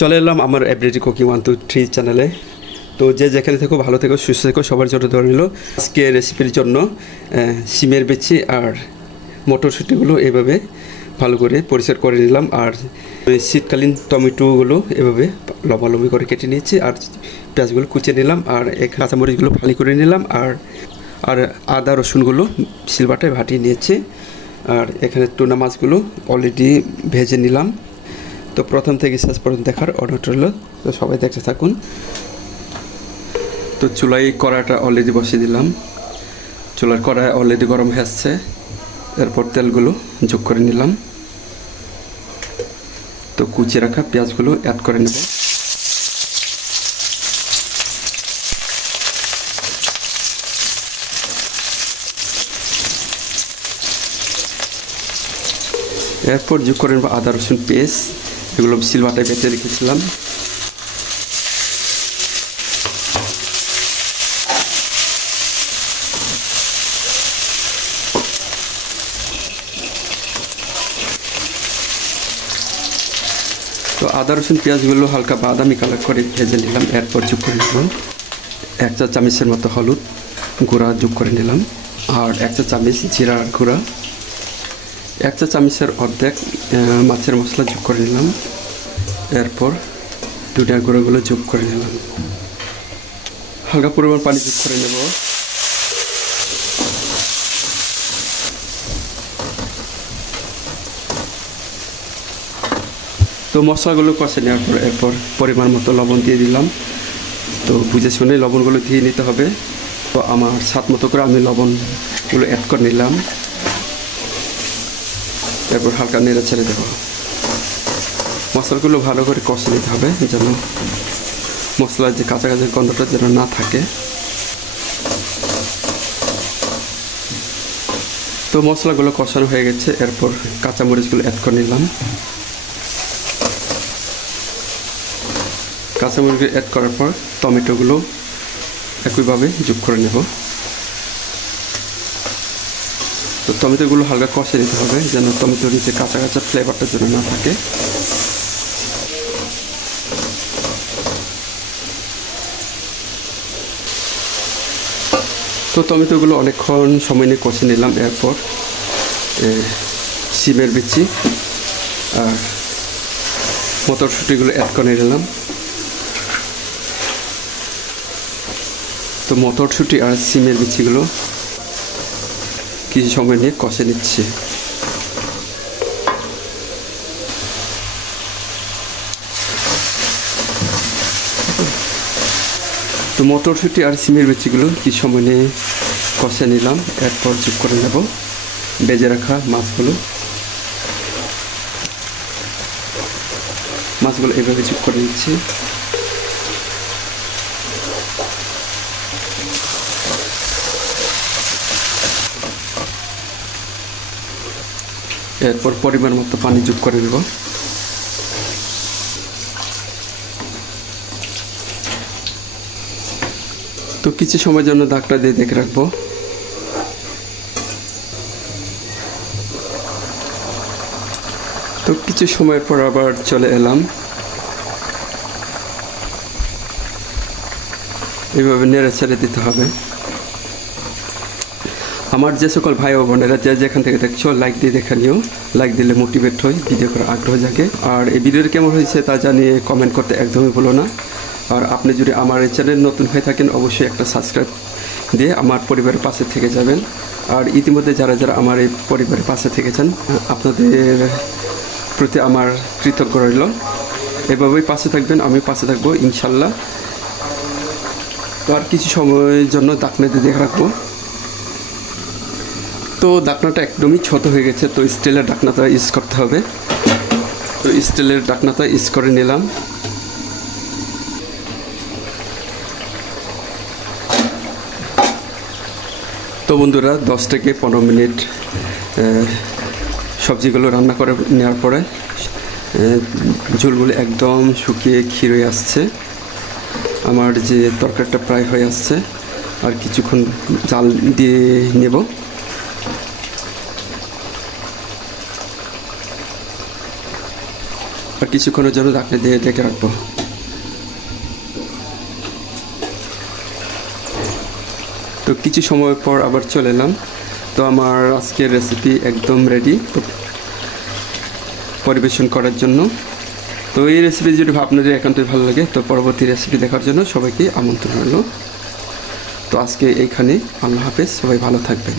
চলে এলাম আমার এভরিডে কুকিং 123 চ্যানেলে। তো যে যেখানে থেকো ভালো থেকো সুস্থ থেকো সবার জন্য ধরে নিল আজকে রেসিপির জন্য সিমের বিচি আর মটরশুঁটিগুলো এভাবে ভালো করে পরিষ্কার করে নিলাম। আর শীতকালীন টমেটোগুলো এভাবে লম্বালম্বি করে কেটে নিয়েছি আর পেঁয়াজগুলো কুচিয়ে নিলাম আর কাঁচামরিচগুলো ফালি করে নিলাম আর আদা রসুনগুলো সিলবাটায় ভাটিয়ে নিয়েছি। আর এখানে টুনা মাছগুলো অলরেডি ভেজে নিলাম। তো প্রথম থেকে শেষ পর্যন্ত দেখার অনুরোধ রইল, তো সবাই দেখতে থাকুন। তো চুলায় কড়াটা অলরেডি বসিয়ে দিলাম, চুলার কড়া অলরেডি গরম হয়ে আসছে। এরপর তেলগুলো যোগ করে নিলাম। তো কুচিয়ে রাখা পেঁয়াজগুলো অ্যাড করে নেব। এরপর যোগ করে নেব আদা রসুন পেস্ট, এগুলো সিলবাটায় বেটে রেখেছিলাম। তো আদা রসুন পেঁয়াজগুলো হালকা বাদামি কালার করে ভেজে নিলাম। এরপর যোগ করে নেব 1 চা চামচের মতো হলুদ গুঁড়া যোগ করে নিলাম আর 1 চা চামচ জিরা গুঁড়া, 1 চা চামচের অর্ধেক মাছের মশলা যোগ করে নিলাম। এরপর দুটার গুঁড়োগুলো যোগ করে নিলাম, হালকা পরিমাণ পানি যোগ করে নেব। তো মশলাগুলো কষে নেওয়ার পর এরপর পরিমাণ মতো লবণ দিয়ে দিলাম। তো বুঝে শুনে লবণগুলো দিয়ে নিতে হবে। তো আমার স্বাদ মতো করে আমি লবণগুলো অ্যাড করে নিলাম। এরপর হালকা নেড়ে ছেড়ে দেবো। মশলাগুলো ভালো করে কষে নিতে হবে যেন মশলার যে কাঁচা কাঁচা গন্ধটা যেন না থাকে। তো মশলাগুলো কষানো হয়ে গেছে। এরপর কাঁচামরিচগুলো অ্যাড করে নিলাম। কাঁচামরিচ অ্যাড করার পর টমেটোগুলো একইভাবে যোগ করে নেব। তো টমেটোগুলো হালকা কষে নিতে হবে যেন টমেটোর নিচে কাঁচা কাঁচা ফ্লেভারটা যেন না থাকে। তো টমেটোগুলো অনেকক্ষণ সময় নিয়ে কষে নিলাম। এরপর সিমের বিচি আর মটরশুঁটিগুলো অ্যাড করে নিলাম। তো মটরশুঁটি আর সিমের বিচিগুলো কিছু সময় নিয়ে কষে নিচ্ছি। তো মটরশুঁটি আর সিমের বিচিগুলো কিছু সময় নিয়ে কষে নিলাম। এরপর যোগ করে নেব ভেজে রাখা মাছগুলো এভাবে যোগ করে নিচ্ছি। এরপর পরিমাণ মতো পানি যোগ করে নেব। তো কিছু সময়ের জন্য ঢাকনা দিয়ে দেখে রাখবো। তো কিছু সময় পর আবার চলে এলাম। এইভাবে নেড়ে ছেড়ে দিতে হবে। আমার যে সকল ভাই ও বোনেরা যে যেখান থেকে দেখছো লাইক দিয়ে দেখে নিও, লাইক দিলে মোটিভেট হই, ভিডিও করার আগ্রহ জাগে। আর এই ভিডিওটি কেমন হয়েছে তা জানিয়ে কমেন্ট করতে একদমই ভুলো না। আর আপনি যদি আমার এই চ্যানেল নতুন হয়ে থাকেন অবশ্যই একটা সাবস্ক্রাইব দিয়ে আমার পরিবারের পাশে থেকে যাবেন। আর ইতিমধ্যে যারা যারা আমার এই পরিবারের পাশে থেকেছেন আপনাদের প্রতি আমার কৃতজ্ঞ রইল। এভাবেই পাশে থাকবেন, আমি পাশে থাকবো ইনশাল্লাহ। তো আর কিছু সময়ের জন্য ঢাকনা দিয়ে দেখে রাখবো। তো ঢাকনাটা একদমই ছোট হয়ে গেছে, তো স্টিলের ঢাকনাটা ইউজ করতে হবে। তো স্টিলের ঢাকনাটা ইউজ করে নিলাম। তো বন্ধুরা 10 থেকে 15 মিনিট সবজিগুলো রান্না করে নেওয়ার পরে ঝোলগুলো একদম শুকিয়ে ক্ষীর হয়ে আসছে। আমার যে তরকারিটা প্রায় হয়ে আসছে, আর কিছুক্ষণ জাল দিয়ে নেব। আর কিছুক্ষণের জন্য ঢাকনা দিয়ে ঢেকে রাখবো। তো কিছু সময় পর আবার চলে এলাম। তো আমার আজকের রেসিপি একদম রেডি তো পরিবেশন করার জন্য। তো এই রেসিপি যদি আপনাদের একান্তই ভালো লাগে তো পরবর্তী রেসিপি দেখার জন্য সবাইকে আমন্ত্রণ রইল। তো আজকে এইখানে, আল্লাহ হাফেজ, সবাই ভালো থাকবেন।